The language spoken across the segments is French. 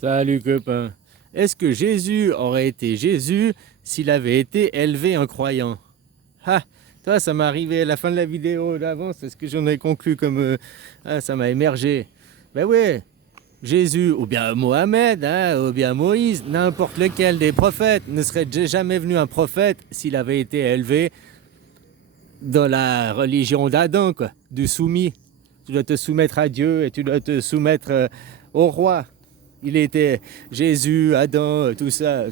Salut copain. Est-ce que Jésus aurait été Jésus s'il avait été élevé en croyant? Ah, toi, ça m'est arrivé à la fin de la vidéo d'avant, c'est ce que j'en ai conclu comme... ça m'a émergé. Ben ouais, Jésus, ou bien Mohamed, ou bien Moïse, n'importe lequel des prophètes, ne serait jamais venu un prophète s'il avait été élevé dans la religion d'Adam, quoi, du soumis. Tu dois te soumettre à Dieu et tu dois te soumettre au roi. Il était Jésus, Adam, tout ça,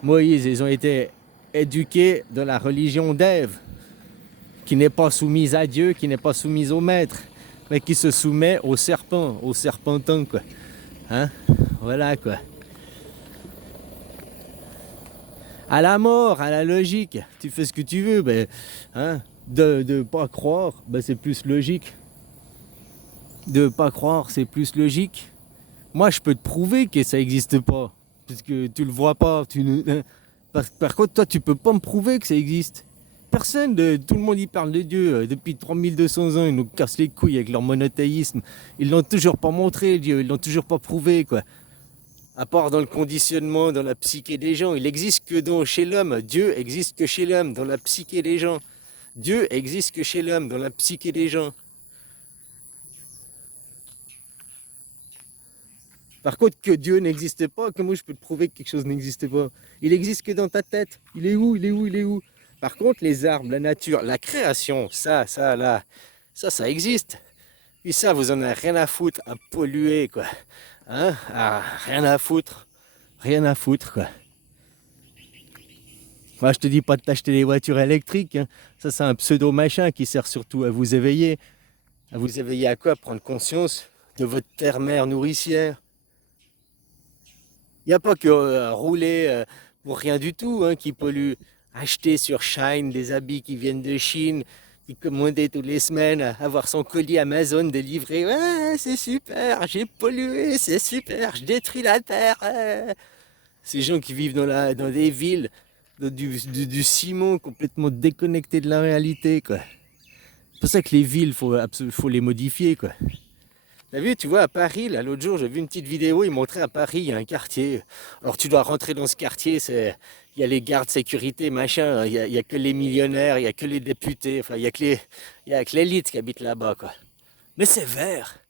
Moïse, ils ont été éduqués dans la religion d'Ève, qui n'est pas soumise à Dieu, qui n'est pas soumise au maître, mais qui se soumet au serpent, au serpentin, quoi. Hein? Voilà, quoi. À la mort, à la logique, tu fais ce que tu veux, ben, hein? De ne pas croire, ben, c'est plus logique. De ne pas croire, c'est plus logique. Moi, je peux te prouver que ça n'existe pas, parce que tu le vois pas. Par contre, toi, tu peux pas me prouver que ça existe. Tout le monde y parle de Dieu depuis 3200 ans. Ils nous cassent les couilles avec leur monothéisme. Ils l'ont toujours pas montré, Dieu. Ils l'ont toujours pas prouvé, quoi. À part dans le conditionnement, dans la psyché des gens. Il existe que chez l'homme. Dieu existe que chez l'homme, dans la psyché des gens. Dieu existe que chez l'homme, dans la psyché des gens. Par contre, que Dieu n'existe pas, comment je peux te prouver que quelque chose n'existe pas? Il existe que dans ta tête. Il est où? Il est où? Il est où? Par contre, les arbres, la nature, la création, là, ça existe. Puis ça, vous en avez rien à foutre, à polluer, quoi. Hein? Ah, rien à foutre. Rien à foutre, quoi. Moi, je te dis pas de t'acheter des voitures électriques. Hein. Ça, c'est un pseudo-machin qui sert surtout à vous éveiller. À vous éveiller à quoi? Prendre conscience de votre terre-mère nourricière. Il n'y a pas que rouler pour rien du tout qui pollue. Acheter sur Shine des habits qui viennent de Chine, qui commander toutes les semaines, avoir son colis Amazon délivré. Ouais, c'est super, j'ai pollué, c'est super, je détruis la terre. Ouais. Ces gens qui vivent dans des villes, dans du ciment complètement déconnecté de la réalité, quoi. C'est pour ça que les villes, faut les modifier, quoi. T'as vu, tu vois, à Paris, là, l'autre jour, j'ai vu une petite vidéo, ils montraient à Paris, il y a un quartier. Alors, tu dois rentrer dans ce quartier, il y a les gardes sécurité, machin, il y a que les millionnaires, il y a que les députés, enfin, il y a que l'élite qui habite là-bas, quoi. Mais c'est vert.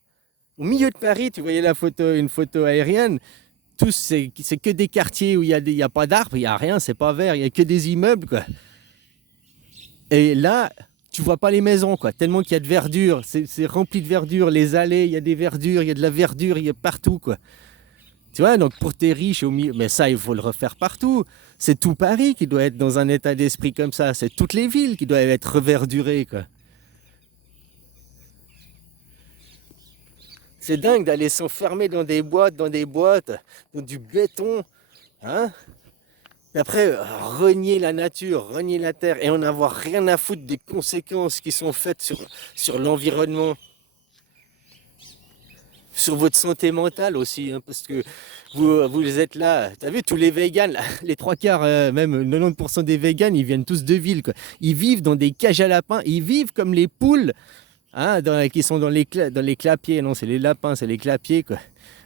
Au milieu de Paris, tu voyais une photo aérienne, c'est que des quartiers où il y a pas d'arbres, il y a rien, c'est pas vert, il y a que des immeubles, quoi. Et là, tu vois pas les maisons, quoi, tellement qu'il y a de verdure, c'est rempli de verdure, les allées, il y a des verdures, il y a de la verdure, il y a partout, quoi. Tu vois, donc pour tes riches, mais ça, il faut le refaire partout. C'est tout Paris qui doit être dans un état d'esprit comme ça, c'est toutes les villes qui doivent être reverdurées, quoi. C'est dingue d'aller s'enfermer dans du béton, hein. Et après, renier la nature, renier la terre et en avoir rien à foutre des conséquences qui sont faites sur l'environnement, sur votre santé mentale aussi, hein, parce que vous êtes là. T'as vu tous les végans, là, les trois quarts, même 90% des végans, ils viennent tous de ville, quoi. Ils vivent dans des cages à lapins, ils vivent comme les poules, hein, qui sont dans les clapiers. Non, c'est les lapins, c'est les clapiers, quoi.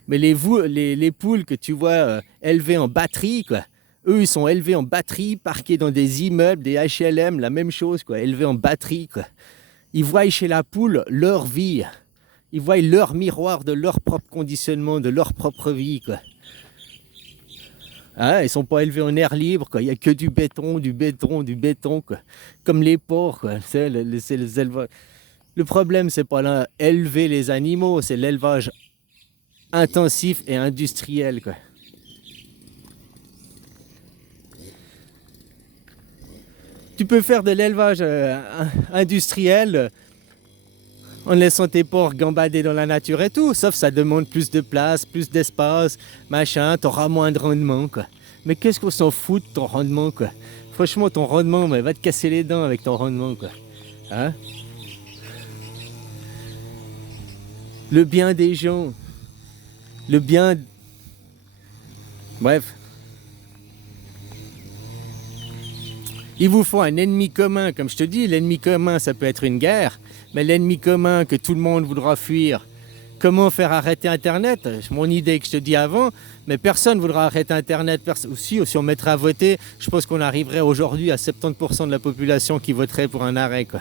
Mais les poules que tu vois élevées en batterie, quoi. Eux, ils sont élevés en batterie, parqués dans des immeubles, des HLM, la même chose, quoi, élevés en batterie, quoi. Ils voient chez la poule leur vie. Ils voient leur miroir de leur propre conditionnement, de leur propre vie, quoi. Hein, ils sont pas élevés en air libre, quoi. Il n'y a que du béton, du béton, du béton, quoi. Comme les porcs, quoi. C'est les élevages. Le problème, c'est pas là élever les animaux, c'est l'élevage intensif et industriel, quoi. Tu peux faire de l'élevage industriel en laissant tes porcs gambader dans la nature et tout, sauf ça demande plus de place, plus d'espace, machin, t'auras moins de rendement, quoi. Mais qu'est-ce qu'on s'en fout de ton rendement, quoi? Franchement, ton rendement, mais va te casser les dents avec ton rendement, quoi. Hein? Le bien des gens, le bien... Bref. Il vous faut un ennemi commun, comme je te dis, l'ennemi commun, ça peut être une guerre, mais l'ennemi commun que tout le monde voudra fuir, Comment faire arrêter Internet? Mon idée que je te dis avant, mais personne ne voudra arrêter Internet. Si on mettrait à voter, je pense qu'on arriverait aujourd'hui à 70% de la population qui voterait pour un arrêt, quoi.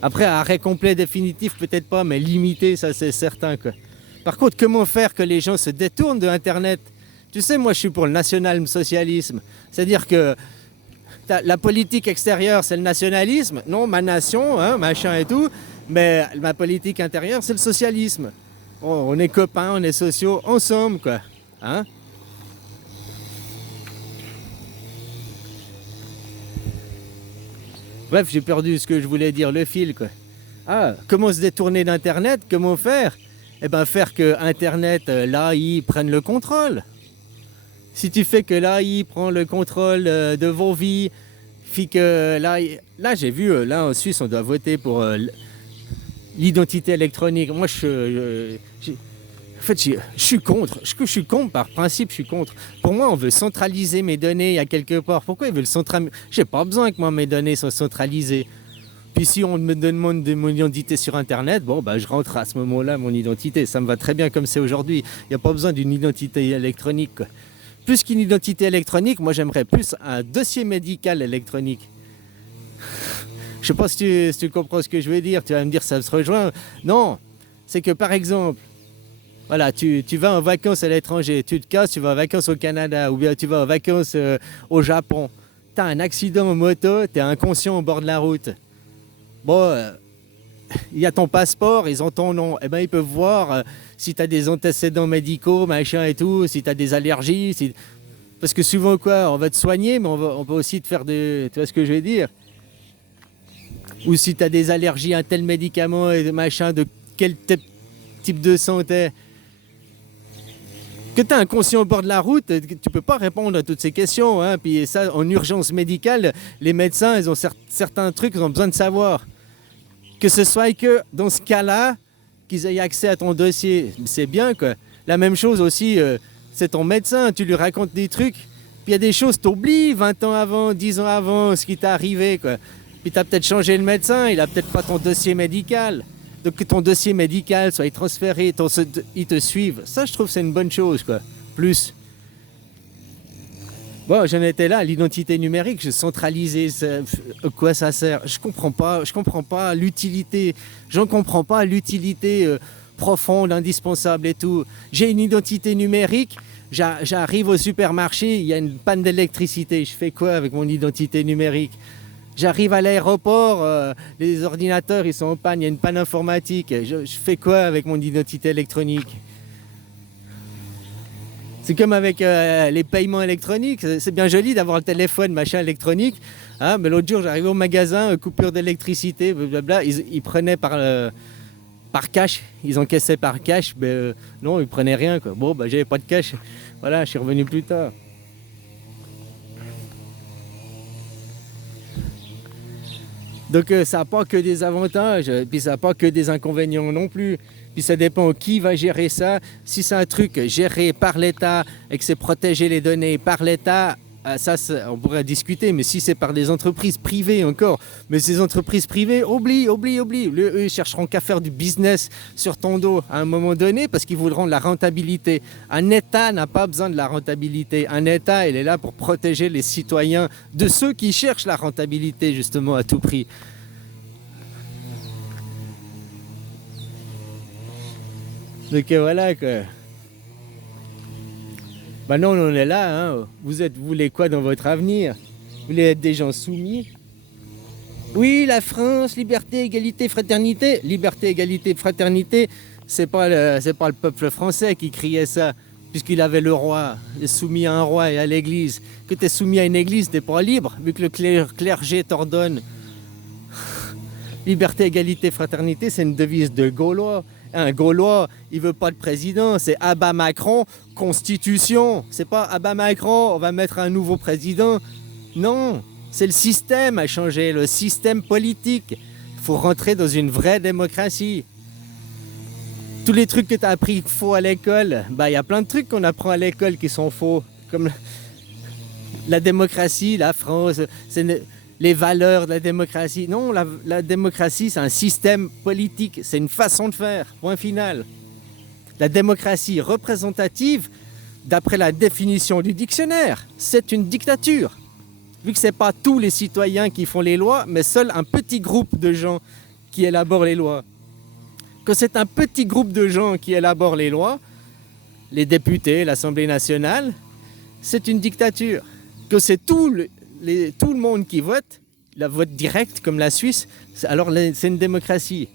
Après, arrêt complet, définitif, peut-être pas, mais limité, ça c'est certain, quoi. Par contre, comment faire que les gens se détournent de Internet? Tu sais, moi je suis pour le national-socialisme. C'est-à-dire que la politique extérieure, c'est le nationalisme. Non, ma nation, hein, machin et tout. Mais ma politique intérieure, c'est le socialisme. On est copains, on est sociaux, ensemble, quoi. Hein? Bref, j'ai perdu ce que je voulais dire, le fil, quoi. Ah, comment se détourner d'Internet? Comment faire? Eh ben, faire que Internet, l'AI, prenne le contrôle. Si tu fais que l'AI prend le contrôle de vos vies, puis que là j'ai vu, là en Suisse, on doit voter pour l'identité électronique. Moi, en fait, je suis contre. Je suis contre par principe, je suis contre. Pour moi, on veut centraliser mes données à quelque part. Pourquoi ils veulent centraliser? J'ai pas besoin que moi mes données soient centralisées. Puis si on me demande de mon identité sur Internet, bon, bah, je rentre à ce moment-là mon identité. Ça me va très bien comme c'est aujourd'hui. Il n'y a pas besoin d'une identité électronique, quoi. Plus qu'une identité électronique, moi j'aimerais plus un dossier médical électronique. Je sais pas si tu comprends ce que je veux dire, tu vas me dire ça se rejoint. Non, c'est que par exemple, voilà, tu vas en vacances à l'étranger, tu te casses, tu vas en vacances au Canada ou bien tu vas en vacances au Japon. Tu as un accident en moto, tu es inconscient au bord de la route. Bon, il y a ton passeport, ils ont ton nom. Eh ben, ils peuvent voir si tu as des antécédents médicaux, machin et tout, si tu as des allergies. Parce que souvent, quoi, on va te soigner, mais on peut aussi te faire des... Tu vois ce que je veux dire? Ou si tu as des allergies à un tel médicament et machin, de quel type de santé. Que tu es inconscient au bord de la route, tu peux pas répondre à toutes ces questions. Hein. Puis ça, en urgence médicale, les médecins, ils ont certains trucs qu'ils ont besoin de savoir. Que ce soit que dans ce cas-là, qu'ils aient accès à ton dossier, c'est bien, quoi. La même chose aussi, c'est ton médecin, tu lui racontes des trucs, puis il y a des choses que tu oublies 20 ans avant, 10 ans avant, ce qui t'est arrivé, quoi. Puis tu as peut-être changé le médecin, il a peut-être pas ton dossier médical. Donc que ton dossier médical soit transféré, ils te suivent. Ça, je trouve, c'est une bonne chose, quoi. Plus. Bon, j'en étais là, l'identité numérique, je centralisais, à quoi ça sert? Je comprends pas l'utilité, j'en comprends pas l'utilité profonde, indispensable et tout. J'ai une identité numérique, j'arrive au supermarché, il y a une panne d'électricité, je fais quoi avec mon identité numérique? J'arrive à l'aéroport, les ordinateurs ils sont en panne, il y a une panne informatique, je fais quoi avec mon identité électronique? C'est comme avec les paiements électroniques, c'est bien joli d'avoir le téléphone, machin électronique, hein, mais l'autre jour j'arrivais au magasin, coupure d'électricité, blablabla, ils prenaient par cash, ils encaissaient par cash, mais non, ils prenaient rien, quoi. Bon, bah j'avais pas de cash, voilà, je suis revenu plus tard. Donc ça n'a pas que des avantages, puis ça n'a pas que des inconvénients non plus. Puis ça dépend qui va gérer ça. Si c'est un truc géré par l'État et que c'est protéger les données par l'État, ça on pourrait discuter. Mais si c'est par des entreprises privées encore, mais ces entreprises privées, oublie. Eux, ils chercheront qu'à faire du business sur ton dos à un moment donné parce qu'ils voudront de la rentabilité. Un État n'a pas besoin de la rentabilité. Un État, il est là pour protéger les citoyens de ceux qui cherchent la rentabilité justement à tout prix. Donc voilà, quoi. Maintenant on en est là, hein. Vous voulez quoi dans votre avenir? Vous voulez être des gens soumis? Oui, la France, liberté, égalité, fraternité. Liberté, égalité, fraternité, c'est pas le peuple français qui criait ça, puisqu'il avait le roi, soumis à un roi et à l'église. Que tu es soumis à une église, t'es pas libre, vu que le clergé t'ordonne. Liberté, égalité, fraternité, c'est une devise de Gaulois. Un Gaulois, il veut pas de président, c'est Abat Macron, constitution. C'est pas Abat Macron, on va mettre un nouveau président. Non, c'est le système à changer, le système politique. Il faut rentrer dans une vraie démocratie. Tous les trucs que tu as appris faux à l'école, bah il y a plein de trucs qu'on apprend à l'école qui sont faux. Comme la démocratie, la France, les valeurs de la démocratie. Non, la démocratie, c'est un système politique, c'est une façon de faire, point final. La démocratie représentative, d'après la définition du dictionnaire, c'est une dictature. Vu que ce n'est pas tous les citoyens qui font les lois, mais seul un petit groupe de gens qui élaborent les lois. Que c'est un petit groupe de gens qui élaborent les lois, les députés, l'Assemblée nationale, c'est une dictature. Que c'est tout le monde qui vote, la vote directe comme la Suisse, alors c'est une démocratie.